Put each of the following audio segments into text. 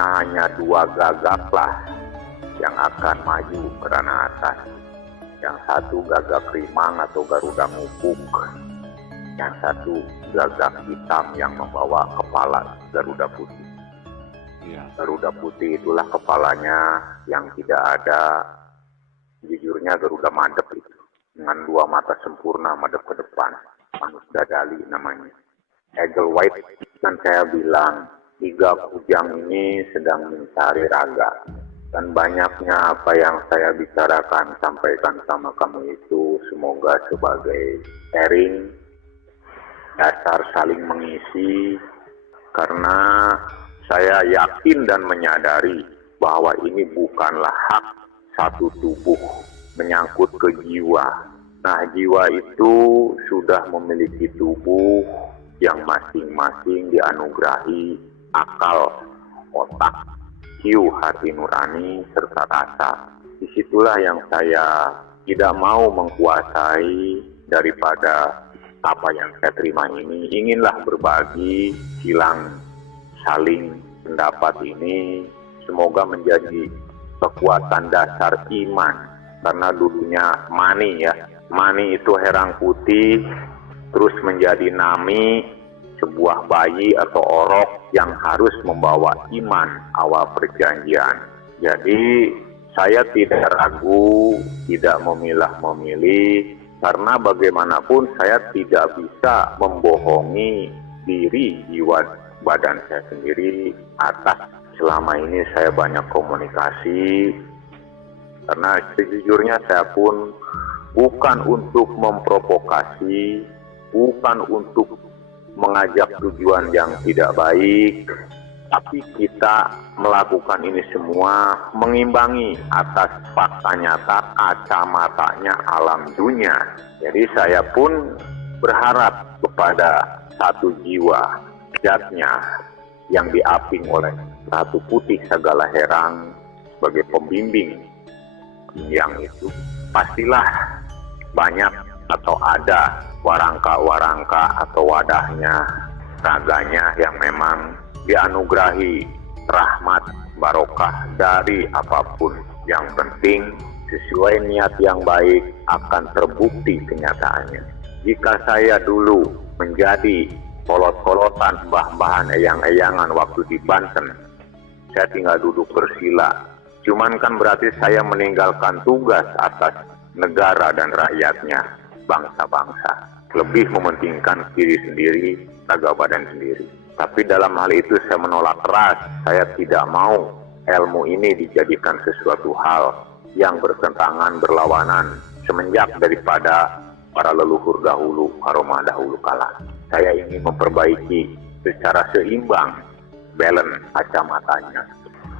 sebenarnya hanya dua gagak lah yang akan maju ke ranah atas. Yang satu gagak rimang atau Garuda Ngupuk, yang satu gagak hitam yang membawa kepala Garuda Putih. Garuda Putih itulah kepalanya yang tidak ada, jujurnya Garuda madep itu, dengan dua mata sempurna madep ke depan, Manus Dadali namanya. Eagle White kan saya bilang, 3 kujang ini sedang mencari raga. Dan banyaknya apa yang saya bicarakan, sampaikan sama kamu itu, semoga sebagai sharing, dasar saling mengisi, karena saya yakin dan menyadari bahwa ini bukanlah hak satu tubuh, menyangkut ke jiwa. Nah, jiwa itu sudah memiliki tubuh yang masing-masing dianugerahi akal, otak, hiu, hati nurani, serta rasa. Disitulah yang saya tidak mau mengkuasai daripada apa yang saya terima ini. Inginlah berbagi, silang saling pendapat ini, semoga menjadi kekuatan dasar iman. Karena dulunya mani ya, mani itu herang putih, terus menjadi nami, sebuah bayi atau orok yang harus membawa iman awal perjanjian. Jadi saya tidak ragu, tidak memilah-memilih, karena bagaimanapun saya tidak bisa membohongi diri, jiwa, badan saya sendiri atas selama ini saya banyak komunikasi. Karena sejujurnya saya pun bukan untuk memprovokasi, bukan untuk mengajak tujuan yang tidak baik, tapi kita melakukan ini semua mengimbangi atas fakta nyata kacamatanya alam dunia. Jadi saya pun berharap kepada satu jiwa jatnya yang diaping oleh Ratu Putih segala herang sebagai pembimbing yang itu, pastilah banyak atau ada warangka-warangka atau wadahnya, raganya yang memang dianugerahi rahmat barokah dari apapun. Yang penting sesuai niat yang baik akan terbukti kenyataannya. Jika saya dulu menjadi kolot-kolotan mbah-mbahan eyang-eyangan waktu di Banten, saya tinggal duduk bersila, cuman kan berarti saya meninggalkan tugas atas negara dan rakyatnya, bangsa-bangsa, lebih mementingkan diri sendiri, raga badan sendiri. Tapi dalam hal itu saya menolak keras. Saya tidak mau ilmu ini dijadikan sesuatu hal yang bertentangan, berlawanan semenjak daripada para leluhur dahulu, karomah dahulu kala. Saya ingin memperbaiki secara seimbang, balance kacamatanya.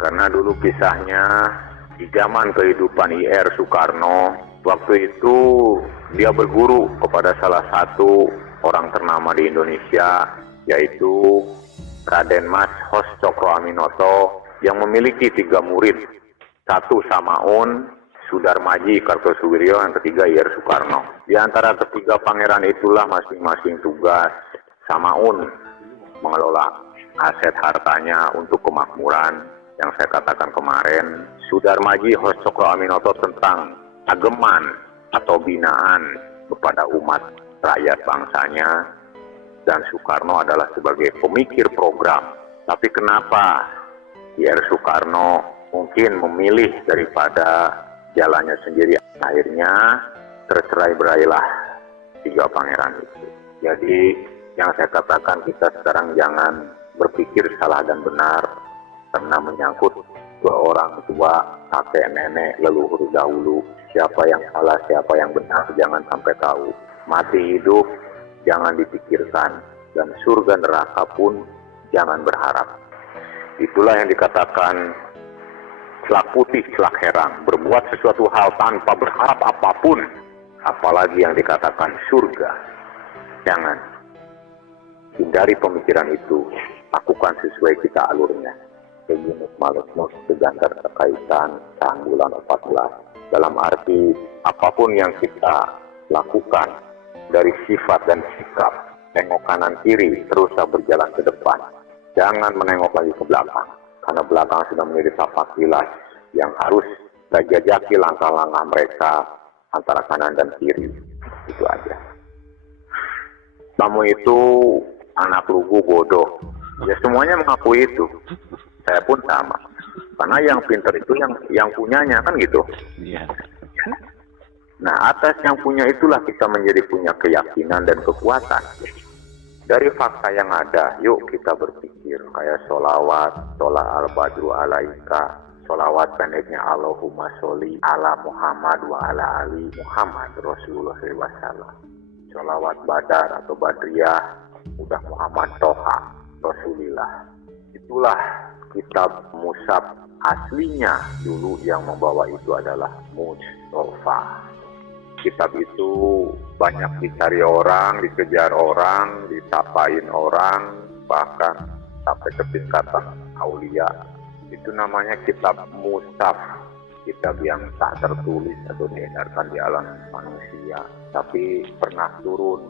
Karena dulu kisahnya di zaman kehidupan IR Soekarno, waktu itu dia berguru kepada salah satu orang ternama di Indonesia, yaitu Raden Mas Hos Cokroaminoto, yang memiliki 3 murid. 1 Samaun, Sudarmaji Kartosuwiryo, yang ketiga IR Soekarno. Di antara ketiga pangeran itulah masing-masing tugas. Samaun mengelola aset hartanya untuk kemakmuran yang saya katakan kemarin. Sudarmaji Hos Cokroaminoto tentang ageman atau binaan kepada umat rakyat bangsanya, dan Soekarno adalah sebagai pemikir program. Tapi kenapa IR Soekarno mungkin memilih daripada jalannya sendiri, akhirnya tercerai-berailah 3 pangeran itu. Jadi yang saya katakan, kita sekarang jangan berpikir salah dan benar, karena menyangkut 2 orang tua, kakek, nenek, leluhur dahulu. Siapa yang salah, siapa yang benar, jangan sampai tahu. Mati hidup jangan dipikirkan, dan surga neraka pun jangan berharap. Itulah yang dikatakan celak putih, celak herang, berbuat sesuatu hal tanpa berharap apapun, apalagi yang dikatakan surga. Jangan. Hindari pemikiran itu, lakukan sesuai kita alurnya. Sejenis malus segantar kekaitan, bulan 14. Dalam arti, apapun yang kita lakukan, dari sifat dan sikap, tengok kanan kiri, teruslah berjalan ke depan. Jangan menengok lagi ke belakang. karena belakang sudah menjadi tapak kilas yang harus kita jajaki langkah-langkah mereka antara kanan dan kiri. Itu aja. Kamu itu anak lugu bodoh. Ya semuanya mengakui itu. Saya pun sama. Karena yang pintar itu yang punyanya, kan gitu. Iya. Nah, atas yang punya itulah kita menjadi punya keyakinan dan kekuatan. Dari fakta yang ada, yuk kita berpikir kayak sholawat, sholat al-badru alaika, sholawat pendeknya Allahumma sholli ala Muhammad wa ala ali Muhammad Rasulullah SAW. Sholawat badar atau badriyah, udah Muhammad Toha Rasulillah. Itulah kitab mushaf aslinya dulu yang membawa itu adalah Mustafa. Kitab itu banyak dicari orang, dikejar orang, disapain orang, bahkan sampai ke tingkatan aulia. Itu namanya kitab mushaf, kitab yang tak tertulis atau diedarkan di alam manusia, tapi pernah turun.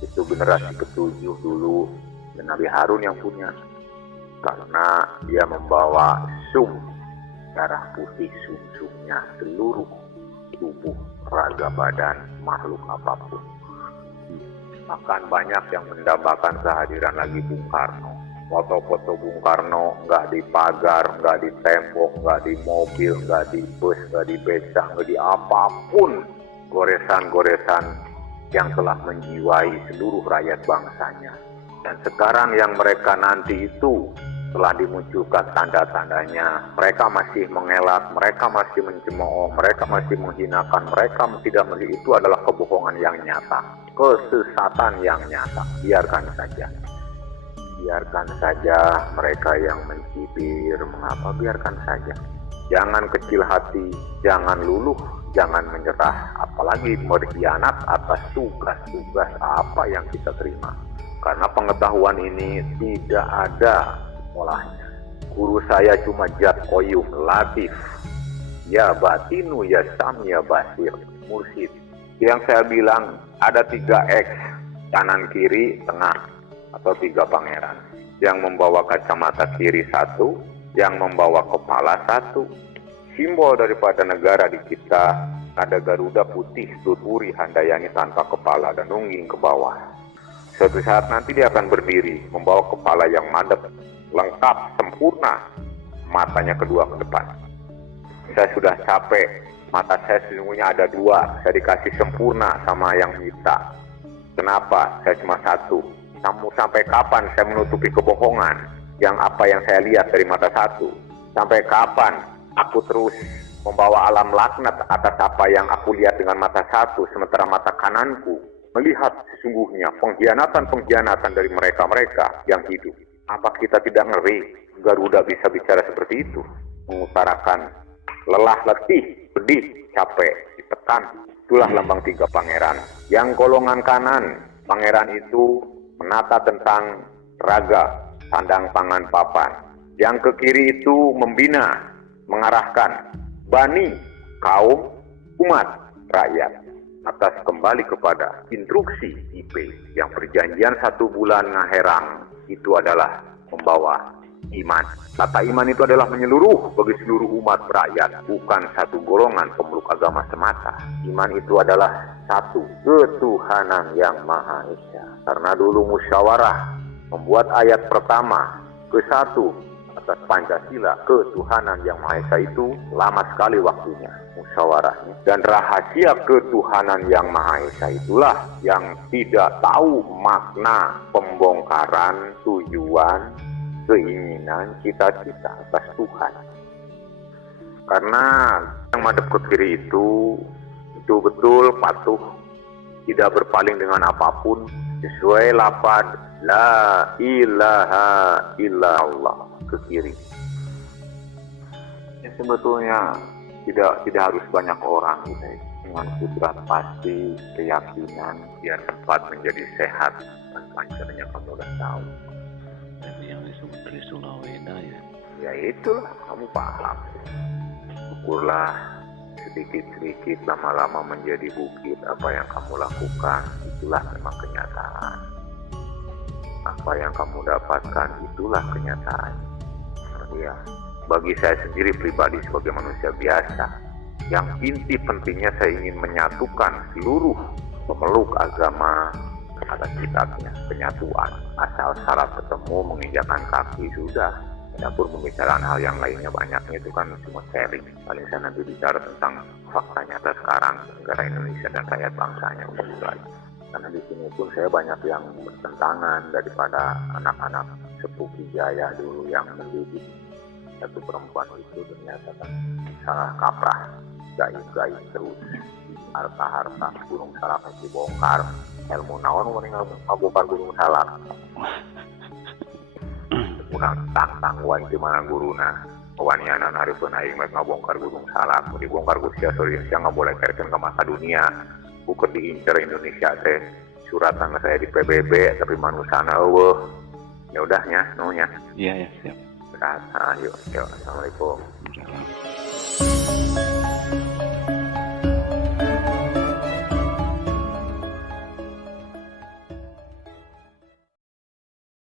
Itu generasi ketujuh dulu, dan Nabi Harun yang punya, karena dia membawa darah putih, sumsumnya seluruh tubuh, raga badan makhluk apapun. Bahkan banyak yang mendambakan kehadiran lagi Bung Karno. Foto-foto Bung Karno nggak di pagar, nggak di tembok, nggak di mobil, nggak di bus, nggak di beca, nggak di apapun. Goresan-goresan yang telah menjiwai seluruh rakyat bangsanya. Dan sekarang yang mereka nanti itu telah dimunculkan tanda-tandanya. Mereka masih mengelak, mereka masih mencemooh, mereka masih menghinakan, mereka tidak melihat itu adalah kebohongan yang nyata, kesesatan yang nyata. Biarkan saja. Biarkan saja mereka yang mencibir, mengapa, biarkan saja. Jangan kecil hati, jangan luluh, jangan menyerah, apalagi berkhianat atas tugas-tugas apa yang kita terima. Karena pengetahuan ini tidak ada sekolahnya. Guru saya cuma Jat Koyum Latif, ya batinu ya sam ya basir, mursyid. Yang saya bilang ada 3X, kanan kiri tengah, atau 3 pangeran. Yang membawa kacamata kiri 1, yang membawa kepala 1. Simbol daripada negara di kita ada Garuda putih, tuturi Handayani tanpa kepala dan nungging ke bawah. Suatu saat nanti dia akan berdiri, membawa kepala yang madep, lengkap, sempurna, matanya kedua ke depan. Saya sudah capek, mata saya sesungguhnya ada 2, saya dikasih sempurna sama yang minta. Kenapa? Saya cuma 1. Sampai kapan saya menutupi kebohongan yang apa yang saya lihat dari mata 1? Sampai kapan aku terus membawa alam laknat atas apa yang aku lihat dengan mata 1, sementara mata kananku melihat sesungguhnya pengkhianatan dari mereka-mereka yang hidup. Apa kita tidak ngeri Garuda bisa bicara seperti itu? Mengutarakan lelah, letih, pedih, capek, ditekan. Itulah lambang 3 pangeran. Yang golongan kanan, pangeran itu menata tentang raga, sandang, pangan, papan. Yang ke kiri itu membina, mengarahkan, bani, kaum, umat, rakyat. Atas kembali kepada instruksi IP yang perjanjian 1 bulan ngaherang itu adalah membawa iman. Kata iman itu adalah menyeluruh bagi seluruh umat rakyat, bukan 1 golongan pemeluk agama semata. Iman itu adalah 1 ketuhanan yang Maha Esa. Karena dulu musyawarah membuat ayat pertama ke-1 atas Pancasila, ketuhanan yang Maha Esa itu lama sekali waktunya musyawarahnya. Dan rahasia ketuhanan yang Maha Esa itulah yang tidak tahu makna pembongkaran tujuan, keinginan, cita-cita atas Tuhan. Karena yang madep ke kiri itu betul-betul patuh, tidak berpaling dengan apapun, sesuai lafaz la ilaha illallah ke kiri. Ya, sebetulnya tidak harus banyak orang gitu, dengan kudrat pasti, keyakinan, biar tempat menjadi sehat dan pancarnya kamu udah tahu. Tapi yang disebut Risulaweda ya. Ya itulah, kamu paham. Syukurlah sedikit-sedikit lama-lama menjadi bukit apa yang kamu lakukan. Itulah memang kenyataan. Apa yang kamu dapatkan itulah kenyataan. Ya, bagi saya sendiri pribadi sebagai manusia biasa, yang inti pentingnya saya ingin menyatukan seluruh pemeluk agama. Ada kitabnya, penyatuan. Asal syarat ketemu, menginjakan kaki, sudah. Adapun pembicaraan hal yang lainnya banyaknya itu kan cuma sharing. Paling saya nanti bicara tentang fakta nyata sekarang negara Indonesia dan rakyat bangsanya untuk lagi. Karena di sini pun saya banyak yang bertentangan daripada anak-anak sepupu Jaya dulu yang mendidik satu perempuan itu ternyata kan salah kaprah, gaib-gaib terus, harta-harta gunung salak dibongkar, ilmu naon mending ngabongkar gunung salak. Kurang tang wae di mana guruna. Waniana naripun aing mah ngabongkar gunung salak, dibongkar ku sia sori sia ngabolehkeun ka mata dunia. Bukan diincer Indonesia teh. Suratan saya di PBB tapi manusana eueuh. Ya udahnya, nunya. Iya, ya, siap. Yuk, assalamualaikum. Waalaikumsalam.